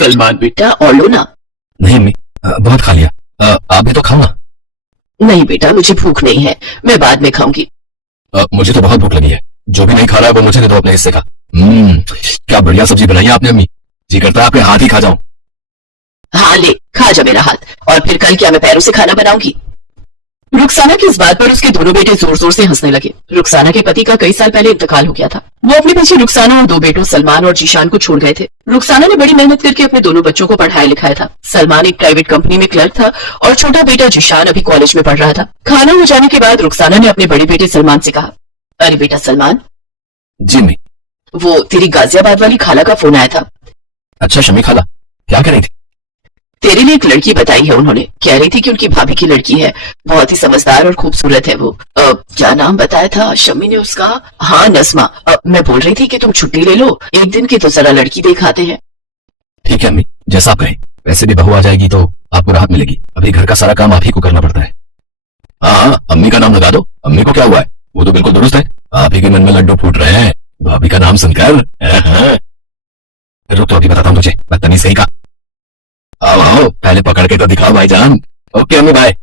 सलमान बेटा और लो ना। नहीं अम्मी, बहुत खा लिया। आप भी तो खाओ ना। नहीं बेटा, मुझे भूख नहीं है, मैं बाद में खाऊंगी। मुझे तो बहुत भूख लगी है। जो भी नहीं खा रहा है वो मुझे दे दो अपने हिस्से का। क्या बढ़िया सब्जी बनाई है आपने अम्मी, जी करता है आपके हाथ ही खा जाऊं। हाँ ले, खा जा मेरा हाथ, और फिर कल क्या मैं पैरों से खाना बनाऊंगी? रुखसाना की इस बात पर उसके दोनों बेटे जोर जोर से हंसने लगे। रुखसाना के पति का कई साल पहले इंतकाल हो गया था। वो अपने पीछे रुखसाना और दो बेटों सलमान और जीशान को छोड़ गए थे। रुखसाना ने बड़ी मेहनत करके अपने दोनों बच्चों को पढ़ाया लिखाया था। सलमान एक प्राइवेट कंपनी में क्लर्क था और छोटा बेटा जीशान अभी कॉलेज में पढ़ रहा था। खाना हो जाने के बाद रुखसाना ने अपने बड़े बेटे सलमान से कहा, अरे बेटा सलमान। जी अम्मी। वो तेरी गाजियाबाद वाली खाला का फोन आया था। अच्छा शमी खाला, क्या कह रही थी? तेरे लिए एक लड़की बताई है उन्होंने। कह रही थी कि उनकी भाभी की लड़की है, बहुत ही समझदार और खूबसूरत है वो। क्या नाम बताया था शम्मी ने उसका? हाँ नस्मा। मैं बोल रही थी कि तुम छुट्टी ले लो, एक दिन की तो जरा लड़की दिखाते हैं। ठीक है अम्मी, जैसा आप कहें। वैसे भी बहू आ जाएगी तो आपको राहत मिलेगी, अभी घर का सारा काम आप ही को करना पड़ता है। हाँ अम्मी का नाम लगा दो। अम्मी को क्या हुआ है, वो तो बिल्कुल दुरुस्त है। आप ही के मन में लड्डू फूट रहे हैं भाभी का नाम सुनकर। रुक तो अभी बताता हूँ तुझे, बदतमीज कहीं का। आओ आओ, पहले पकड़ के तो दिखाओ भाईजान। ओके अम्मी बाय।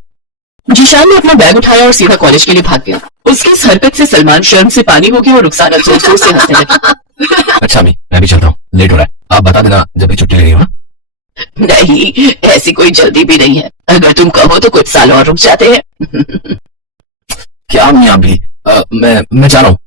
जीशान ने अपना बैग उठाया और सीधा कॉलेज के लिए भाग गया। उसकी इस हरकत से सलमान शर्म से पानी हो गया और रुखसाना जोर जोर से हंसने लगी। अच्छा अम्मी, मैं भी चलता हूँ, लेट हो रहा है। आप बता देना जब भी छुट्टी ले रही हो। नहीं, ऐसी कोई जल्दी भी नहीं है, अगर तुम कहो तो कुछ साल और रुक जाते हैं। क्या अम्मी आप भी? मैं जा रहा हूँ।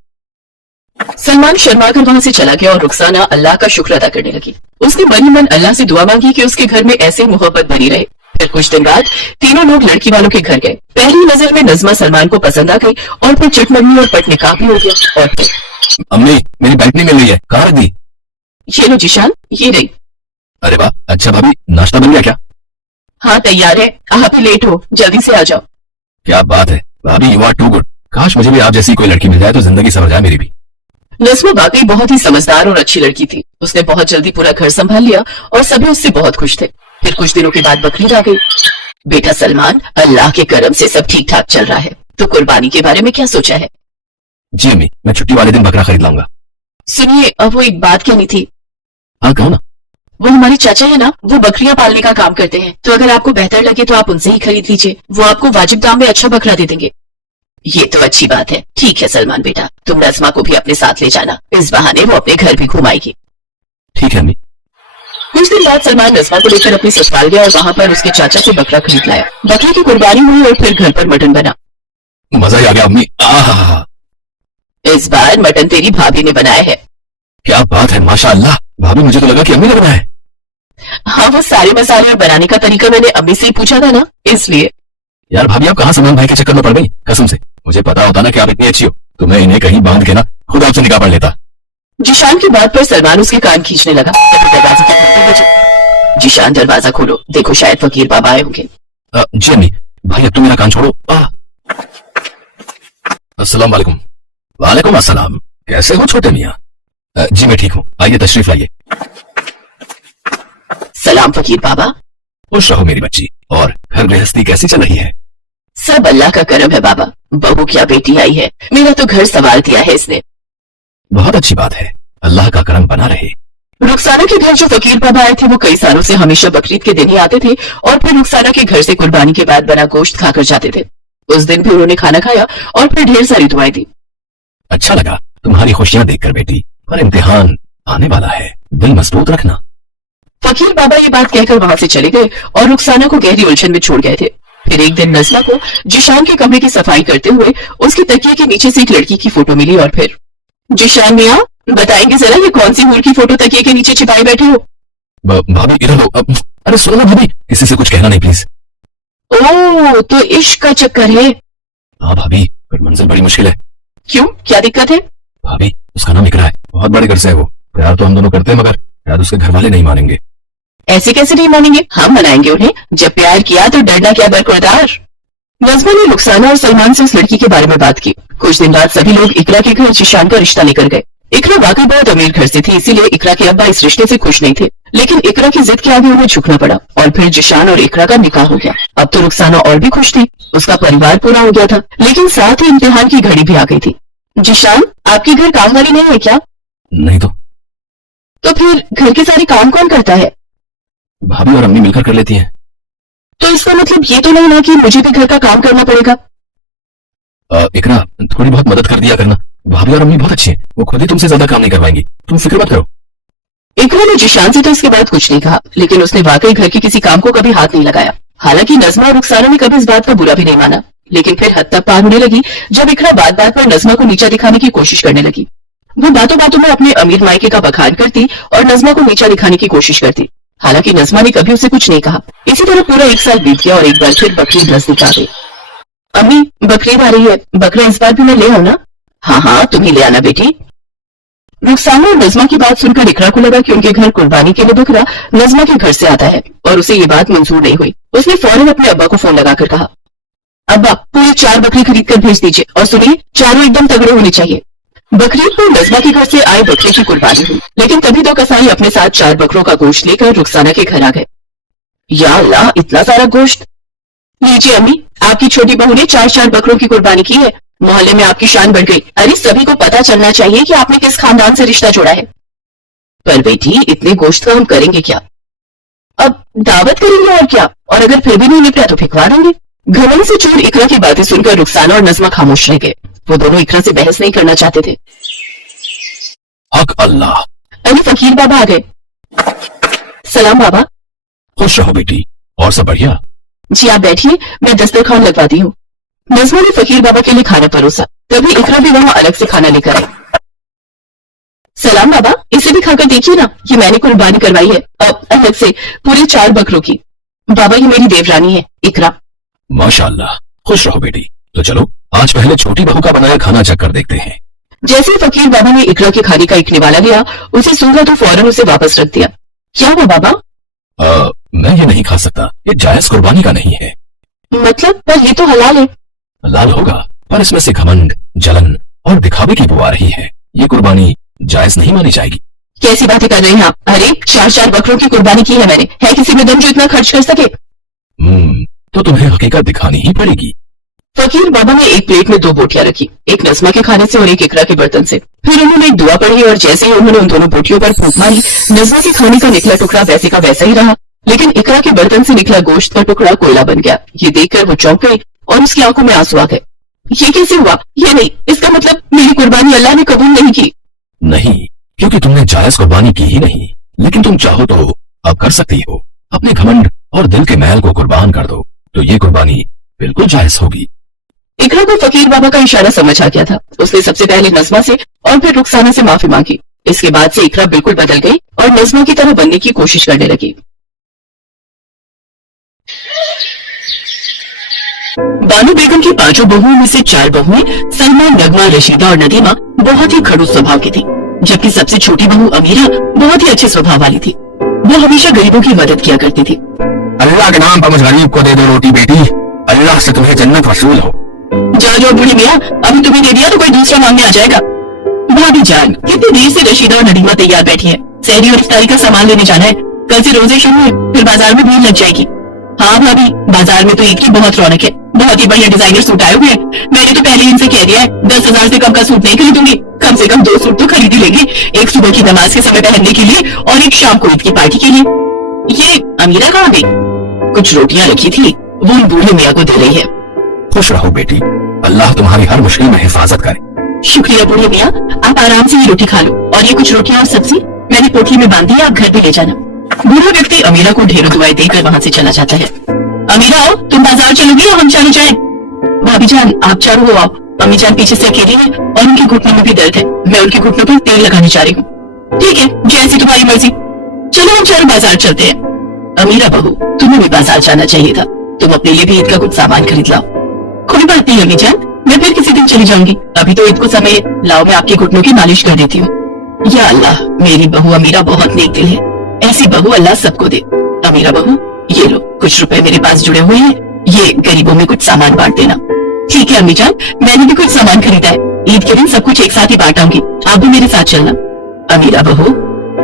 सलमान शर्मा कर वहां से चला गया और रुखसाना अल्लाह का शुक्र अदा करने लगी। उसने मन ही मन अल्लाह से दुआ मांगी कि उसके घर में ऐसे मोहब्बत बनी रहे। फिर कुछ दिन बाद तीनों लोग लड़की वालों के घर गए। पहली नजर में नज़मा सलमान को पसंद आ गई और फिर चटमंगनी और पट निकाह भी हो गया। और फिर अम्मी मेरी बैग नहीं मिल रही है, कहाँ रख दी? ये लो जीशान, ये रही। अरे वाह, अच्छा भाभी नाश्ता बन गया क्या? हाँ तैयार है, आप ही लेट हो, जल्दी से आ जाओ। क्या बात है भाभी, यू आर टू गुड। काश मुझे भी आप जैसी कोई लड़की मिल जाए तो जिंदगी सवर जाए मेरी भी। नज़मा वाकई बहुत ही समझदार और अच्छी लड़की थी। उसने बहुत जल्दी पूरा घर संभाल लिया और सभी उससे बहुत खुश थे। फिर कुछ दिनों के बाद बकरीद आ गई। बेटा सलमान, अल्लाह के करम से सब ठीक ठाक चल रहा है, तो कुर्बानी के बारे में क्या सोचा है? जी अम्मी, मैं छुट्टी वाले दिन बकरा खरीद लाऊंगा। सुनिए, अब वो एक बात कहनी थी। हाँ कहो ना। वो हमारे चाचा है ना, वो बकरियां पालने का काम करते हैं, तो अगर आपको बेहतर लगे तो आप उनसे ही खरीद लीजिए। वो आपको वाजिब दाम में अच्छा बकरा दे देंगे। ये तो अच्छी बात है। ठीक है सलमान बेटा, तुम नज़मा को भी अपने साथ ले जाना, इस बहाने वो अपने घर भी घुमाएगी। ठीक है अम्मी। कुछ दिन बाद सलमान नज़मा को लेकर अपने ससुराल गया और वहाँ पर उसके चाचा से बकरा खरीद लाया। बकरे की कुर्बानी हुई और फिर घर पर मटन बना। मजा ही आ गया अम्मी। आहा, इस बार मटन तेरी भाभी ने बनाया है। क्या बात है, माशाअल्लाह। भाभी मुझे तो लगा कि अम्मी ने बनाया है। हाँ, वो सारे मसाले और बनाने का तरीका मैंने अम्मी से ही पूछा था ना, इसलिए। यार भाभी आप कहाँ सलमान भाई के चक्कर में पड़ गई? कसम से मुझे पता होता ना कि आप इतनी अच्छी हो तो मैं इन्हें कहीं बांध के ना खुद आपसे निकाह पढ़ लेता। जीशान की बात पर सलमान उसके कान खींचने लगा। दरवाजे की घंटी बजी। जीशान दरवाजा खोलो, देखो शायद फकीर बाबा आए होंगे। जी अम्मी। भाई अब तुम मेरा कान छोड़ो। अस्सलाम वालेकुम। वालेकुम अस्सलाम। कैसे हो छोटे मियाँ? जी मैं ठीक हूँ, आइए तशरीफ लाइए। सलाम फकीर बाबा। खुश रहो मेरी बच्ची। और घर गृहस्थी कैसी चल रही है? सब अल्लाह का करम है बाबा, बहू क्या बेटी आई है, मेरा तो घर संभाल दिया है इसने। बहुत अच्छी बात है, अल्लाह का करम बना रहे। रुखसाना के घर जो फकीर बाबा आए थे वो कई सालों से हमेशा बकरीद के दिन ही आते थे और फिर रुखसाना के घर से कुर्बानी के बाद बना गोश्त खाकर जाते थे। उस दिन भी उन्होंने खाना खाया और फिर ढेर सारी दुआएं दी। अच्छा लगा तुम्हारी खुशियां देखकर बेटी, पर इम्तिहान आने वाला है, दिल मजबूत रखना। फकीर बाबा ये बात कहकर वहां से चले गए और रुखसाना को गहरी उलझन में छोड़ गए थे। फिर एक दिन नज़मा को जीशान के कमरे की सफाई करते हुए उसकी तकिए के नीचे से एक लड़की की फोटो मिली। और फिर जीशान मियाँ, बताएंगे जरा ये कौन सी हूर की फोटो तकिए के नीचे छिपाए बैठे हो? भाभी इधर लो। अरे सुनो ना भाभी, किसी से कुछ कहना नहीं प्लीज। ओह, तो इश्क का चक्कर है। हाँ भाभी, पर मंजिल बड़ी मुश्किल है। क्यों, क्या दिक्कत है? भाभी उसका नाम इकरा है, बहुत बड़े घर से है वो। प्यार तो हम दोनों करते हैं मगर शायद उसके घर वाले नहीं मानेंगे। ऐसे कैसे नहीं मानेंगे, हम मनाएंगे उन्हें। जब प्यार किया तो डरना क्या बरकरार। नज़मा ने रुखसाना और सलमान से उस लड़की के बारे में बात की। कुछ दिन बाद सभी लोग इकरा के घर जीशान का रिश्ता लेकर गए। इकरा वाकई बहुत अमीर घर से थी, इसीलिए इकरा के अब्बा इस रिश्ते से खुश नहीं थे, लेकिन इकरा की जिद के आगे उन्हें झुकना पड़ा और फिर जीशान और इकरा का निकाह हो गया। अब तो रुखसाना और भी खुश थी, उसका परिवार पूरा हो गया था, लेकिन साथ ही इम्तिहान की घड़ी भी आ गई थी। जीशान, आपके घर काम वाली नहीं है क्या? नहीं तो फिर घर के सारे काम कौन करता है? भाभी और अम्मी मिलकर कर लेती हैं। तो इसका मतलब ये तो नहीं ना कि मुझे भी घर का काम करना पड़ेगा। इकरा, थोड़ी बहुत मदद कर दिया करना। भाभी और अम्मी बहुत अच्छी हैं, वो खुद ही तुमसे ज्यादा काम नहीं करवाएंगी, तुम फिक्र मत करो। इकरा ने जिशान से तो इसके बाद कुछ नहीं कहा, लेकिन उसने वाकई घर के किसी काम को कभी हाथ नहीं लगाया। हालांकि नज़मा और रुखसाना ने कभी इस बात का बुरा भी नहीं माना, लेकिन फिर हद तक पार होने लगी जब इकरा बात बात पर नज़मा को नीचा दिखाने की कोशिश करने लगी। वो बातों बातों में अपने अमीर मायके का बखान करती और नज़मा को नीचा दिखाने की कोशिश करती। हालांकि नज़मा ने कभी उसे कुछ नहीं कहा। इसी तरह पूरा 1 साल बीत गया और एक बार फिर बकरीद नजदीक आ गई। अम्मी, बकरीद आ रही है, बकरा इस बार भी मैं ले आऊं ना? हाँ हाँ, तुम ही ले आना बेटी। रुखसाना और नज़मा की बात सुनकर इकरा को लगा कि उनके घर कुर्बानी के लिए बकरा नज़मा के घर से आता है और उसे ये बात मंजूर नहीं हुई। उसने फौरन अपने अब्बा को फोन लगाकर कहा, अब्बा पूरे 4 बकरी खरीद कर भेज दीजिए और सुनिए, चारों एकदम तगड़े होने चाहिए। बकरीद पर नज़मा के घर से आए बकरे की कुर्बानी हुई, लेकिन तभी 2 कसाई अपने साथ 4 बकरों का गोश्त लेकर रुखसाना के घर आ गए। या अल्लाह, इतना सारा गोश्त! लीजिए अम्मी, आपकी छोटी बहू ने 4 बकरों की कुर्बानी की है। मोहल्ले में आपकी शान बढ़ गई। अरे सभी को पता चलना चाहिए कि आपने किस खानदान से रिश्ता जोड़ा है। पर बेटी, इतने गोश्त का हम करेंगे क्या? अब दावत करेंगे और क्या, और अगर फिर भी नहीं निपटा तो फिकवा देंगे। घमंड से चूर इकरा की बातें सुनकर रुखसाना और नज़मा खामोश रह गए। वो दोनों इकरा से बहस नहीं करना चाहते थे। हक अल्लाह। अरे फकीर बाबा आ गए। सलाम बाबा। खुश रहो बेटी, और सब बढ़िया? जी आप बैठिए, मैं दस्तरखान लगवाती हूँ। नज़मा ने फकीर बाबा के लिए खाना परोसा, तभी इकरा भी वहाँ अलग से खाना लेकर आई। सलाम बाबा, इसे भी खाकर देखिए ना, ये मैंने कुर्बानी करवाई है अलग से पूरे 4 बकरों की। बाबा ये मेरी देवरानी है, इकरा। माशाअल्लाह, खुश रहो बेटी। तो चलो आज पहले छोटी बहू का बनाया खाना चख कर देखते हैं। जैसे फकीर बाबा ने इकरा के खाने का एक निवाला लिया, उसे सूंघा तो फौरन उसे वापस रख दिया। क्या हुआ बाबा? मैं ये नहीं खा सकता, ये जायज कुर्बानी का नहीं है। मतलब? पर ये तो हलाल है। हलाल होगा, पर इसमें से घमंड, जलन और दिखावे की बू आ रही है। ये कुर्बानी जायज नहीं मानी जाएगी। कैसी बातें कर रहे हैं आप? अरे 4 बकरों की कुर्बानी की है मैंने, है किसी में दम जो इतना खर्च कर सके? तो तुम्हें हकीकत दिखानी ही पड़ेगी। फकीर बाबा ने एक प्लेट में 2 बोटियां रखी, एक नज़मा के खाने से और एक इकरा के बर्तन से। फिर उन्होंने एक दुआ पढ़ी और जैसे ही उन्होंने उन दोनों बोटियों पर फूंक मारी, नज़मा के खाने का निकला टुकड़ा वैसे का वैसा ही रहा, लेकिन इकरा के बर्तन से निकला गोश्त का टुकड़ा कोयला बन गया। ये देखकर वो चौंक गई और उसकी आंखों में आंसू आ गए। ये कैसे हुआ? ये नहीं, इसका मतलब मेरी कुर्बानी अल्लाह ने कबूल नहीं की। नहीं, क्योंकि तुमने जायज कुर्बानी की ही नहीं, लेकिन तुम चाहो तो अब कर सकती हो। अपने घमंड और दिल के मैल को कुर्बान कर दो, तो ये कुर्बानी बिल्कुल जायज होगी। इकरा को फकीर बाबा का इशारा समझ आ गया था। उसने सबसे पहले नज़मा से और फिर रुखसाना से माफी मांगी। इसके बाद से इकरा बिल्कुल बदल गई और नज़मा की तरह बनने की कोशिश करने लगी। बानो बेगम की 5 बहुओं में से 4 बहुएं सलमा, नगमा, रशीदा और नदीमा बहुत ही खड़ूस स्वभाव की थी, जबकि सबसे छोटी बहू अमीरा बहुत ही अच्छे स्वभाव वाली थी। वो हमेशा गरीबों की मदद किया करती थी। अल्लाह के नाम पर मुझ गरीब को दे दो रोटी बेटी, अल्लाह से तुम्हें जन्नत वसूल हो। जाओ बूढ़ी मियाँ, अभी तुम्हें दे दिया तो कोई दूसरा मांगने आ जाएगा। भाभी जान, कितनी देर से रशीदा और नदीमा तैयार बैठी है। सहरी और इफ्तारी का सामान लेने जाना है, कल से रोजे शुरू है, फिर बाजार में भीड़ लग जाएगी। हाँ भाभी, बाजार में तो एक की बहुत रौनक है, बहुत ही बढ़िया डिजाइनर सूट आए हुए हैं। मैंने तो पहले इनसे कह दिया है 10,000 से कम का सूट नहीं खरीदूंगी, कम से कम 2 सूट तो खरीद ही लेंगे, एक सुबह की नमाज के समय पहनने के लिए और एक शाम को ईद की पार्टी के लिए। ये अमीरा कहाँ गई? कुछ रोटियां रखी थी, वो उन बूढ़े मियाँ को दे रही है। खुश रहो बेटी, अल्लाह तुम्हारी हर मुश्किल में हिफाजत करे। शुक्रिया बूढ़े मियाँ, आप आराम से ये रोटी खा लो, और ये कुछ रोटियां और सब्जी मैंने पोटली में बांधी है, आप घर भी ले जाना। बूढ़ा व्यक्ति अमीरा को ढेरों दुआएं देकर वहाँ से चला जाता है। अमीरा आओ, तुम बाजार चलोगी या हम चले जाएं? भाभी जान, आप चारों हो आओ। अम्मी जान पीछे से अकेली है और उनके घुटनों में भी दर्द है, मैं उनके घुटनों पर तेल लगाने जा रही हूँ। ठीक है, जैसी तुम्हारी मर्जी, चलो हम चारों बाजार चलते हैं। अमीरा बहू, तुम्हें भी बाजार जाना चाहिए था, तुम अपने लिए भी ईद का कुछ सामान खरीद लाओ। कोई बात नहीं अम्मी जान, मैं फिर किसी दिन चली जाऊंगी, अभी तो ईद को समय है, लाओ मैं आपके घुटनों की मालिश कर देती हूँ। या अल्लाह, मेरी बहू अमीरा बहुत नेक दिल है, ऐसी बहू अल्लाह सबको दे। अमीरा बहू, ये लो कुछ रुपए मेरे पास जुड़े हुए हैं, ये गरीबों में कुछ सामान बांट देना। ठीक है अम्मी जान, मैंने भी कुछ सामान खरीदा है, ईद के दिन सब कुछ एक साथ ही बांट आऊंगी, आप भी मेरे साथ चलना। अमीरा बहू,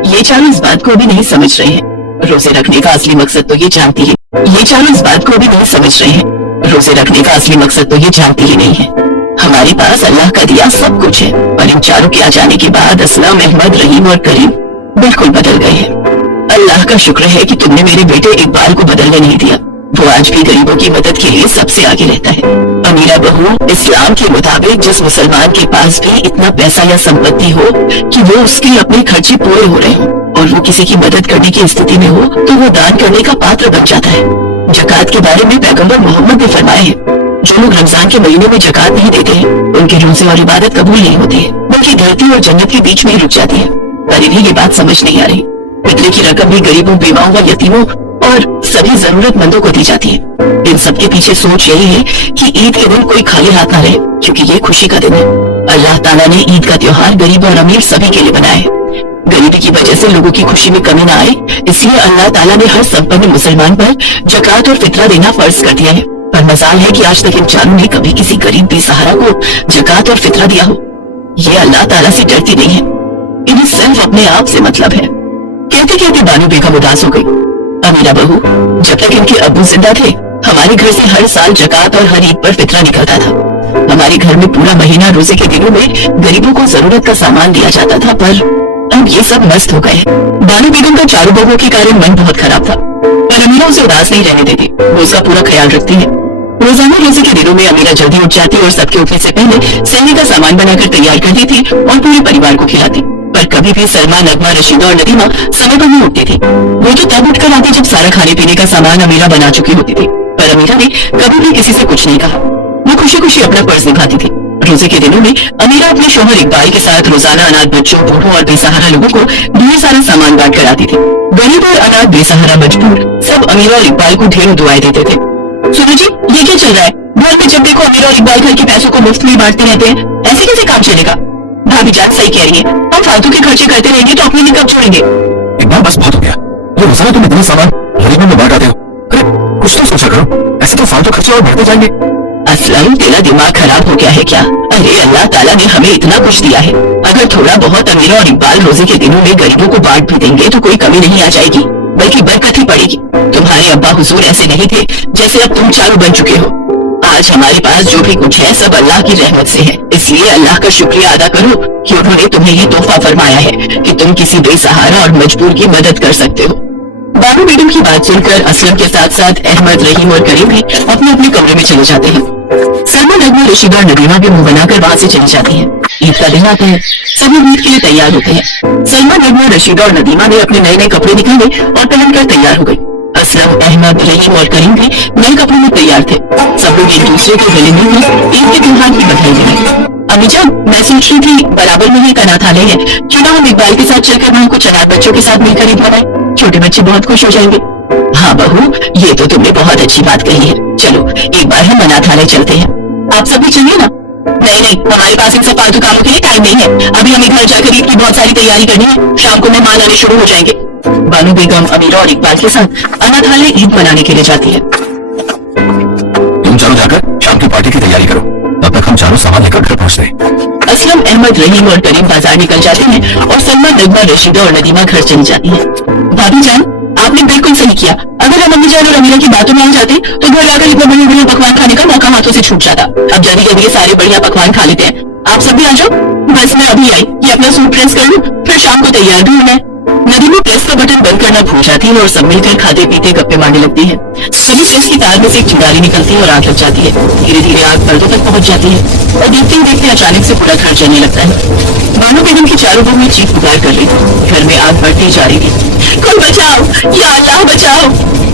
ये चारों इस बात को भी नहीं समझ रहे हैं, रोजे रखने का असली मकसद तो ये जानती है। ये चारों इस बात को भी नहीं समझ रहे हैं, रोजे रखने का असली मकसद तो ये जानती ही नहीं है। हमारे पास अल्लाह का दिया सब कुछ है, पर इन चारों के आ जाने के बाद असलम, अहमद, रहीम और करीम बिल्कुल बदल गए हैं। अल्लाह का शुक्र है कि तुमने मेरे बेटे इकबाल को बदलने नहीं दिया। वो आज भी गरीबों की मदद के लिए सबसे आगे रहता है। अमीरा बहू, इस्लाम के मुताबिक जिस मुसलमान के पास भी इतना पैसा या संपत्ति हो कि वो उसके अपने खर्चे पूरे हो रहे हो और वो किसी की मदद करने की स्थिति में हो, तो वो दान करने का पात्र बन जाता है। जकात के बारे में पैगंबर मोहम्मद ने फरमाया है, जो लोग रमजान के महीने में जकात नहीं देते हैं, उनके रोजे और इबादत कबूल नहीं होती है, बल्कि धरती और जन्नत के बीच में ही रुक जाती है। पर इन्हें ये बात समझ नहीं आ रही। फितरे की रकम भी गरीबों, बेवाओं व यतीमों और सभी जरूरतमंदों को दी जाती है। इन सब के पीछे सोच यही है कि ईद के दिन कोई खाली हाथ ना रहे, क्योंकि ये खुशी का दिन है। अल्लाह ताला ने ईद का त्योहार गरीब और अमीर सभी के लिए बनाया है। गरीबी की वजह से लोगों की खुशी में कमी न आए, इसलिए अल्लाह ताला ने हर संपन्न मुसलमान पर जकात और फितरा देना फर्ज कर दिया है। पर मजाल है कि आज तक इन चारों ने कभी किसी गरीब बेसहारा को जकात और फितरा दिया हो। ये अल्लाह ताला से डरती नहीं है, इन्हें सिर्फ अपने आप से मतलब है। कहते कहते बानू बेगम उदास हो गई। अमीरा बहू, जब तक इनके अब्बू जिंदा थे, हमारे घर से हर साल जकात और हर ईद पर फितरा निकलता था। हमारे घर में पूरा महीना रोजे के दिनों में गरीबों को जरूरत का सामान दिया जाता था, पर अब ये सब मस्त हो गए। बानू बेगम का चारों बहुओं के कारण मन बहुत खराब था, पर अमीरा उसे उदास नहीं रहने देती। वो उसका पूरा ख्याल रखती है। रोजाना रोजे के दिनों में अमीरा जल्दी उठ जाती और सबके उठने से पहले सेहरी का सामान बनाकर तैयार करती थी और पूरे परिवार को खिलाती। पर कभी भी सलमा, नगमा, रशीदा और नदीमा समय पर नहीं उठती थी। वो तो तब उठकर आती जब सारा खाने पीने का सामान अमीरा बना चुकी होती थी। पर अमीरा ने कभी भी किसी से कुछ नहीं कहा। वो खुशी खुशी अपना फर्ज निभाती थी। रोजे के दिनों में अमीरा अपने शोहर इकबाल के साथ रोजाना अनाथ बच्चों, बूढ़ों और बेसहारा लोगों को ढेर सारा सामान बांट कर आती थी। गरीब और अनाथ, बेसहारा, मजबूर सब अमीरा और इकबाल को ढेरों दुआएं देते थे। सुनो जी, ये क्या चल रहा है? घर में जब देखो अमीरा और इकबाल घर के पैसों को मुफ्त में बांटते रहते हैं। ऐसे कैसे काम चलेगा? भाभी जान सही कह रही है, हम फालतू के खर्चे करते रहेंगे तो अपने लिए कब छोड़ेंगे? इकबाल, बस बहुत हो गया। ये रोजाना तुम इतने सामान गरीबों में बांट आते हो। अरे कुछ तो सोचा करो, ऐसे तो फालतू खर्चे और बढ़ते जाएंगे। असलम, तेरा दिमाग खराब हो गया है क्या? अरे अल्लाह ताला ने हमें इतना कुछ दिया है, अगर थोड़ा बहुत अमीरा और इकबाल रोजे के दिनों में गरीबों को बांट भी देंगे तो कोई कमी नहीं आ जाएगी, बल्कि बरकत ही पड़ेगी। तुम्हारे अब्बा हुजूर ऐसे नहीं थे जैसे अब तुम चारों बन चुके हो। आज हमारे पास जो भी कुछ है सब अल्लाह की रहमत से है, इसलिए अल्लाह का शुक्रिया अदा करो कि उन्होंने तुम्हें ये तोहफा फरमाया है कि तुम किसी बेसहारा और मजबूर की मदद कर सकते हो। बानू बेगम की बात सुनकर असलम के साथ साथ अहमद, रहीम और करीम भी अपने अपने कमरे में चले जाते हैं। सलमा, नगमा, रशीदा और नदीमा भी मुंह बनाकर वहाँ से चली जाती हैं। ईद का दिन आता है, सभी ईद के लिए तैयार होते हैं। सलमा, नगमा, रशीदा और नदीमा ने अपने नए नए कपड़े निकाले और पहनकर तैयार हो गई। असलम, अहमद, रहीम और करीम भी नए कपड़ों में तैयार थे। सब लोग एक दूसरे को गले मिलकर ईद के त्योहार की बधाई देंगे। अम्मी जान, मैं सोच रही थी बराबर में ही एक अनाथालय है, क्यों ना हम इकबाल के साथ चलकर वहाँ कुछ अनाथ बच्चों के साथ मिलकर ईद मनाएं? छोटे बच्चे बहुत खुश हो जाएंगे। हाँ बहू, ये तो तुमने बहुत अच्छी बात कही है। चलो एक बार हम अनाथालय चलते हैं। आप सब भी चलिए ना। नहीं नहीं, हमारे पास इन सब फालतू कामों के लिए टाइम नहीं है। अभी हमें घर जाकर ईद की बहुत सारी तैयारी करनी है। शाम को मेहमान आने शुरू हो जाएंगे। बानू बेगम अमीरा और इकबाल के साथ अनाथालय ईद मनाने के लिए जाती है। तुम चारों जाकर शाम की पार्टी की तैयारी करो, तब तक हम चारों सामान लेकर घर पहुँचते हैं। असलम, अहमद, रहीम और करीम बाजार निकल जाते हैं और सलमा, नगमा, रशीदा और नदीमा घर चली जाती है। भाभी जान, आपने बिल्कुल सही किया। अगर हम अम्मी जान और अमीरा की बातों में आ जाते तो घर आकर इतना बढ़िया बढ़िया पकवान खाने का मौका हाथों से छूट जाता। अब जल्दी जल्दी ये सारे बढ़िया पकवान खा लेते हैं। आप सब भी आ जाओ। बस मैं अभी आई, ये अपना सूट प्रेस कर लूं, फिर शाम को तैयार भी होना है। नदीमा प्रेस का बटन बंद करना भूल जाती है और सब मिलकर खाते पीते गप्पे मारने लगती है। तभी प्रेस की तार में से एक चिंगारी निकलती है और आग लग जाती है। धीरे धीरे आग पर्दों तक पहुंच जाती है और देखते ही देखते अचानक से पूरा घर जलने लगता है। बानू बेगम की चारों बहू चीख पुकार कर रही थी। घर में आग बढ़ती जा रही थी। कोई बचाओ, या अल्लाह बचाओ।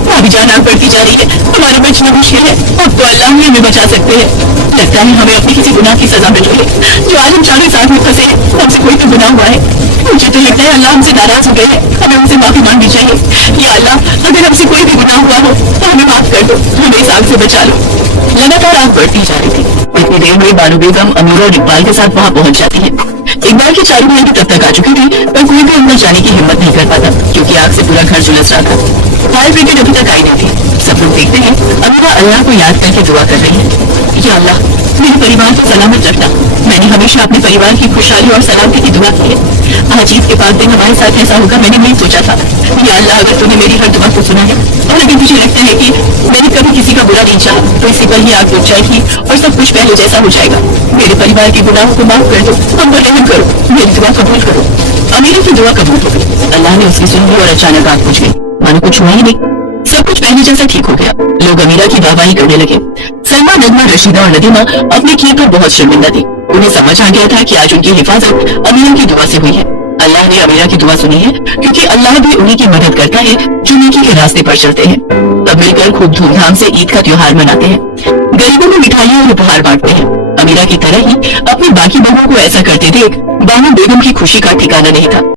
भाभी जान, आग बढ़ती जा रही है, हमारा बचना मुश्किल है। अब तो अल्लाह ही हमें बचा सकते हैं। लगता है हमें अपने किसी गुनाह की सजा मिल रही है। जो आज हम चारों साथ में फंसे हैं, हमसे कोई तो गुनाह हुआ है। मुझे तो लगता है अल्लाह हमसे नाराज हो गए हैं, हमें उनसे माफी मांगनी चाहिए। या अल्लाह, अगर हमसे कोई भी गुनाह हुआ हो तो हमें माफ कर दो, हमें इस आग से बचा लो। लगातार आग बढ़ती जा रही थी। इतनी देर में बानू बेगम अमीरा और इकबाल के साथ वहाँ पहुंच जाती है। इकबाल के चारों भाई भी तब तक आ चुके थे, पर कोई भी अंदर जाने की हिम्मत नहीं कर पाता, क्योंकि आग से पूरा घर झुलस रहा था। फायर ब्रिगेड अभी तक आई नहीं थी। सब लोग देखते हैं अमीरा अल्लाह को याद करके दुआ कर रही है। या अल्लाह, मेरे परिवार को सलामत रखना। मैंने हमेशा अपने परिवार की खुशहाली और सलामती की दुआ की है। आज ईद के बाद दिन हमारे साथ ऐसा होगा मैंने नहीं सोचा था। या अल्लाह, अगर तूने मेरी हर दुआ को सुना है और अगर मुझे लगता है कि मैंने कभी किसी का बुरा नहीं चाहा, तो इसी पर ही आग बुझ जाएगी और सब कुछ पहले जैसा हो जाएगा। मेरे परिवार के गुनाहों को माफ कर दो, हम पर रहम करो, मेरी दुआ कबूल करो। अमीरा की दुआ कबूल हो गई। अल्लाह ने उसकी सुन ली और अचानक आग बुझ गई, मानो कुछ हुआ ही नहीं। सब कुछ पहले जैसा ठीक हो गया। लोग अमीरा की वाहवाही करने लगे। सलमा, नगमा, रशीदा और नदीमा अपने किए पर बहुत शर्मिंदा थी। उन्हें समझ आ गया था कि आज उनकी हिफाजत अमीरा की दुआ से हुई है। अल्लाह ने अमीरा की दुआ सुनी है, क्योंकि अल्लाह भी उन्हीं की मदद करता है जो नेकी के रास्ते पर चलते हैं। तब मिलकर खूब धूमधाम से ईद का त्योहार मनाते हैं। गरीबों में मिठाइयाँ और उपहार बांटते हैं। अमीरा की तरह ही अपनी बाकी बहुओं को ऐसा करते देख बानो बेगम की खुशी का ठिकाना नहीं था।